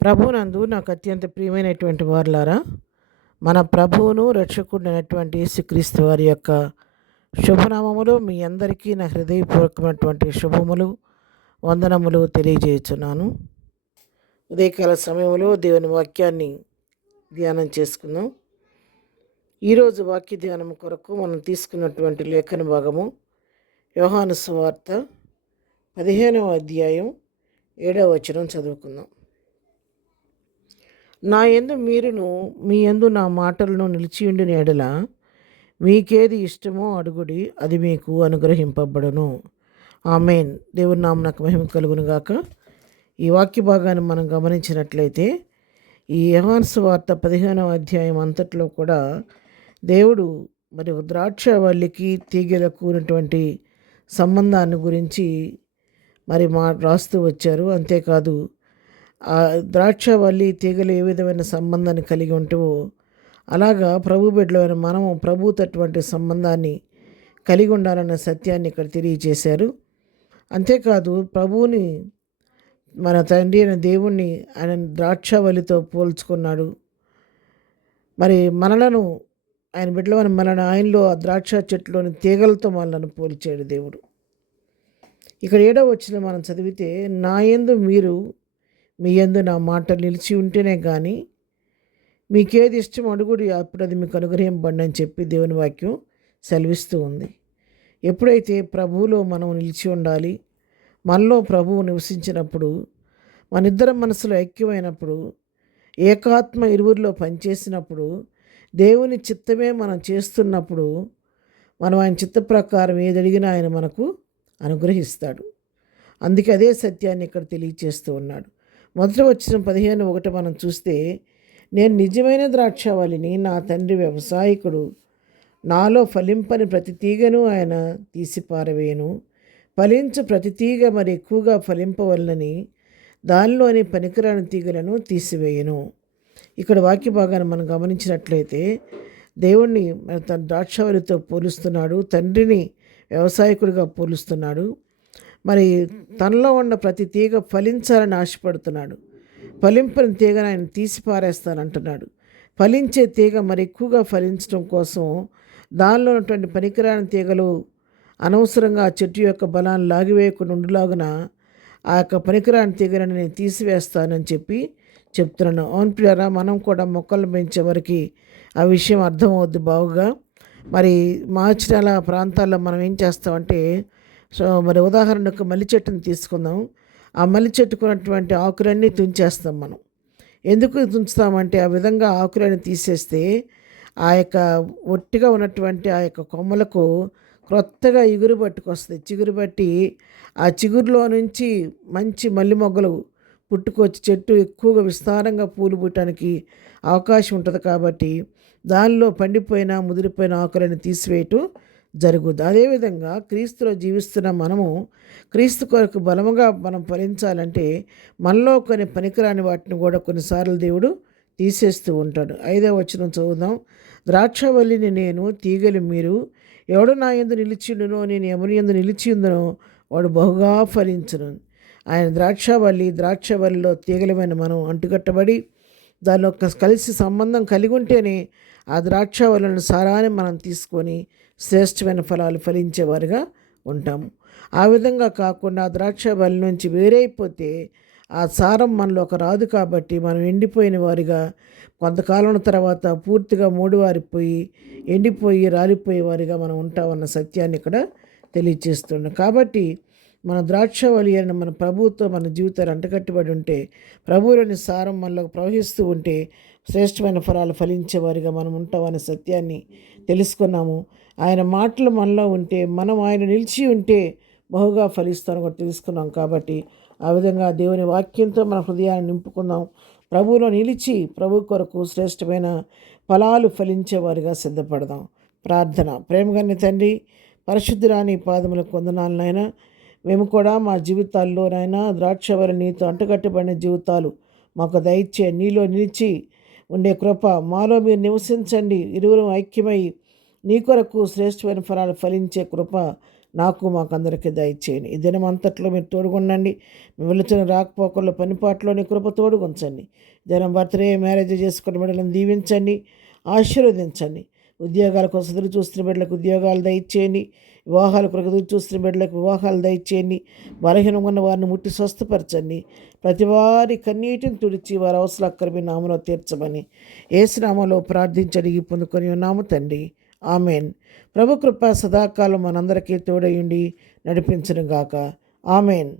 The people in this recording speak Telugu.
ప్రభునందు నాకు అత్యంత ప్రియమైనటువంటి వారులారా, మన ప్రభువును రక్షకుడైనటువంటి యేసుక్రీస్తు వారి యొక్క శుభనామములో మీ అందరికీ నా హృదయపూర్వకమైనటువంటి శుభములు, వందనములు తెలియజేయుచున్నాను. ఉదయకాల సమయంలో దేవుని వాక్యాన్ని ధ్యానం చేసుకుందాం. ఈరోజు వాక్య ధ్యానం కొరకు మనం తీసుకున్నటువంటి లేఖన భాగము యోహాను సువార్త 15వ అధ్యాయం 7వ వచనం చదువుకుందాం. నా యందు మీరును మీ యందు నా మాటలను నిలిచియుండిన ఎడల మీకేది ఇష్టమో అడుగుడి, అది మీకు అనుగ్రహింపబడును. ఆమేన్. దేవుని నామమునకు మహిమ కలుగును గాక. ఈ వాక్య భాగాన్ని మనం గమనించినట్లయితే ఈ యోహాను సువార్త 15వ అధ్యాయం అంతట్లో కూడా దేవుడు మరి ద్రాక్షవల్లికి తీగలకు ఉన్నటువంటి సంబంధాన్ని గురించి మరి రాస్తూ వచ్చారు. అంతేకాదు ఆ ద్రాక్షవల్లి తీగలు ఏ విధమైన సంబంధాన్ని కలిగి ఉంటావో అలాగా ప్రభు బిడ్డలైన మనము ప్రభుతటువంటి సంబంధాన్ని కలిగి ఉండాలన్న సత్యాన్ని ఇక్కడ తెలియజేశారు. అంతేకాదు ప్రభువుని మన తండ్రి అయిన దేవుణ్ణి ఆయన ద్రాక్షవల్లితో పోల్చుకున్నాడు. మరి మనలను ఆయన బిడ్డలైన మనల్ని ఆయనలో ఆ ద్రాక్ష చెట్టులోని తీగలతో మనలను పోల్చాడు దేవుడు. ఇక్కడ 7వ వచనం మనం చదివితే, నా యందు మీరు మీ యందు నా మాట నిలిచి ఉంటేనే కానీ మీకేది ఇష్టం అడుగుడి, అప్పుడు అది మీకు అనుగ్రహింపబడి అని చెప్పి దేవుని వాక్యం సెలవిస్తూ ఉంది. ఎప్పుడైతే ప్రభువులో మనం నిలిచి ఉండాలి, మనలో ప్రభువు నివసించినప్పుడు, మన ఇద్దరం మనసులో ఐక్యమైనప్పుడు, ఏకాత్మ ఇరువురిలో పనిచేసినప్పుడు, దేవుని చిత్తమే మనం చేస్తున్నప్పుడు, మనం ఆయన చిత్త ప్రకారం ఏది అడిగినా ఆయన మనకు అనుగ్రహిస్తాడు. అందుకే అదే సత్యాన్ని ఇక్కడ తెలియచేస్తూ ఉన్నాడు. మొదటి వచ్చిన 15:1 మనం చూస్తే, నేను నిజమైన ద్రాక్షవల్లిని, నా తండ్రి వ్యవసాయకుడు, నాలో ఫలింపని ప్రతి తీగను ఆయన తీసిపారవేయను, ఫలించు ప్రతి తీగ మరి ఎక్కువగా ఫలింపవలనని దానిలోని పనికిరాని తీగలను తీసివేయను. ఇక్కడ వాక్య భాగాన్ని మనం గమనించినట్లయితే దేవుణ్ణి తన ద్రాక్షవల్లితో పోలుస్తున్నాడు, తండ్రిని వ్యవసాయకుడిగా పోలుస్తున్నాడు. మరి తనలో ఉన్న ప్రతి తీగ ఫలించాలని ఆశపడుతున్నాడు. ఫలింపని తీగను ఆయన తీసి పారేస్తానంటున్నాడు. ఫలించే తీగ మరి ఎక్కువగా ఫలించడం కోసం దానిలో ఉన్నటువంటి పనికిరాని తీగలు అనవసరంగా ఆ చెట్టు యొక్క బలాన్ని లాగివేయకుండా ఉండులాగున ఆ యొక్క పనికిరాని తీగలను నేను తీసివేస్తానని చెప్పి చెప్తున్నాను. అవును ప్రియారా, మనం కూడా మొక్కలను పెంచే వరకు ఆ విషయం అర్థమవుద్ది బాగుగా. మరి మార్చి నెల ప్రాంతాల్లో మనం ఏం చేస్తామంటే, మరి ఉదాహరణకు మల్లి చెట్టుని తీసుకుందాం. ఆ మల్లి చెట్టుకున్నటువంటి ఆకులన్నీ తుంచేస్తాం మనం. ఎందుకు తుంచుతామంటే, ఆ విధంగా ఆకులన్నీ తీసేస్తే ఆ యొక్క ఒట్టిగా ఉన్నటువంటి ఆ యొక్క కొమ్మలకు క్రొత్తగా ఇగురు పట్టుకొస్తుంది. చిగురు పట్టి ఆ చిగురులో నుంచి మంచి మల్లి మొగ్గలు పుట్టుకొచ్చి చెట్టు ఎక్కువగా విస్తారంగా పూలు పుట్టడానికి అవకాశం ఉంటుంది. కాబట్టి దానిలో పండిపోయిన ముదిరిపోయిన ఆకులను తీసివేయటం జరుగుద్ది. అదేవిధంగా క్రీస్తులో జీవిస్తున్న మనము క్రీస్తు కొరకు బలముగా మనం ఫలించాలంటే మనలో కొన్ని పనికిరాని వాటిని కూడా కొన్నిసార్లు దేవుడు తీసేస్తూ ఉంటాడు. 5వ వచనం చదువుదాం. ద్రాక్షవల్లిని నేను, తీగలు మీరు. ఎవడు నా యందు నిలిచిండునో, నేను ఎవరి యందు నిలిచి ఉందనో వాడు బహుగా ఫలించును. ఆయన ద్రాక్షవల్లిలో తీగలమైన మనం అంటుకట్టబడి దానిలో కలిసి సంబంధం కలిగి ఉంటేనే ఆ ద్రాక్షవల్లిని సారాన్ని మనం తీసుకొని శ్రేష్టమైన ఫలాలు ఫలించేవారుగా ఉంటాము. ఆ విధంగా కాకుండా ఆ ద్రాక్షవల్లి నుంచి వేరైపోతే ఆ సారం మనలోకి రాదు. కాబట్టి మనం ఎండిపోయిన వారిగా కొంతకాలం తర్వాత పూర్తిగా మూడువారిపోయి ఎండిపోయి రాలిపోయే వారిగా మనం ఉంటామన్న సత్యాన్ని ఇక్కడ తెలియజేస్తున్నాం. కాబట్టి మన ద్రాక్షవల్లి అయిన మన ప్రభువుతో మన జీవితాలు అంటకట్టుబడి ఉంటే, ప్రభువులోని సారం మనలో ప్రవహిస్తూ ఉంటే శ్రేష్టమైన ఫలాలు ఫలించేవారిగా మనం ఉంటామనే సత్యాన్ని తెలుసుకున్నాము. ఆయన మాటలు మనలో ఉంటే, మనం ఆయన నిలిచి ఉంటే బహుగా ఫలిస్తామని కూడా తెలుసుకున్నాం. కాబట్టి ఆ విధంగా దేవుని వాక్యంతో మన హృదయాన్ని నింపుకుందాం. ప్రభువులో నిలిచి ప్రభు కొరకు శ్రేష్టమైన ఫలాలు ఫలించేవారిగా సిద్ధపడదాం. ప్రార్థన. ప్రేమగన్న తండ్రి, పరిశుద్ధురాని పాదములకు వందనాలనైనా, మేము కూడా మా జీవితాల్లోనైనా ద్రాక్షవల్లి నీతో అంటుకట్టబడిన జీవితాలు మాకు దయచే, నీలో నిలిచి ఉండే కృప మాలో మీరు నివసించండి. ఇరువురు ఐక్యమై నీ కొరకు శ్రేష్టమైన ఫలాలు ఫలించే కృప నాకు మాకందరికీ దయచేయండి. ఈ దినం అంతట్లో మీరు తోడుగుండండి. మీ వెళుతున్న రాకపోకల్లో పనిపాట్లోని కృప తోడుగుంచండి. దినం బర్త్డే మ్యారేజ్ చేసుకున్న బిడ్డలను దీవించండి, ఆశీర్వదించండి. ఉద్యోగాల కోసం ఎదురు చూస్తున్న బిడ్డలకు ఉద్యోగాలు దయచేయండి. వివాహాల కొరకు ఎదురు చూస్తున్న బిడ్డలకు వివాహాలు దయచేయండి. బలహీనంగా ఉన్న వారిని ముట్టి స్వస్థపరచండి. ప్రతి వారి కన్నీటిని తుడిచి వారి అవసరం అక్కర మీ నామలో తీర్చమని యేసు నామములో ప్రార్థించి అడిగి పొందుకొని ఉన్నాము తండ్రి. ఆమెన్. ప్రభు కృప సదాకాలం మనందరికీ తోడయుండి నడిపించును గాక. ఆమెన్.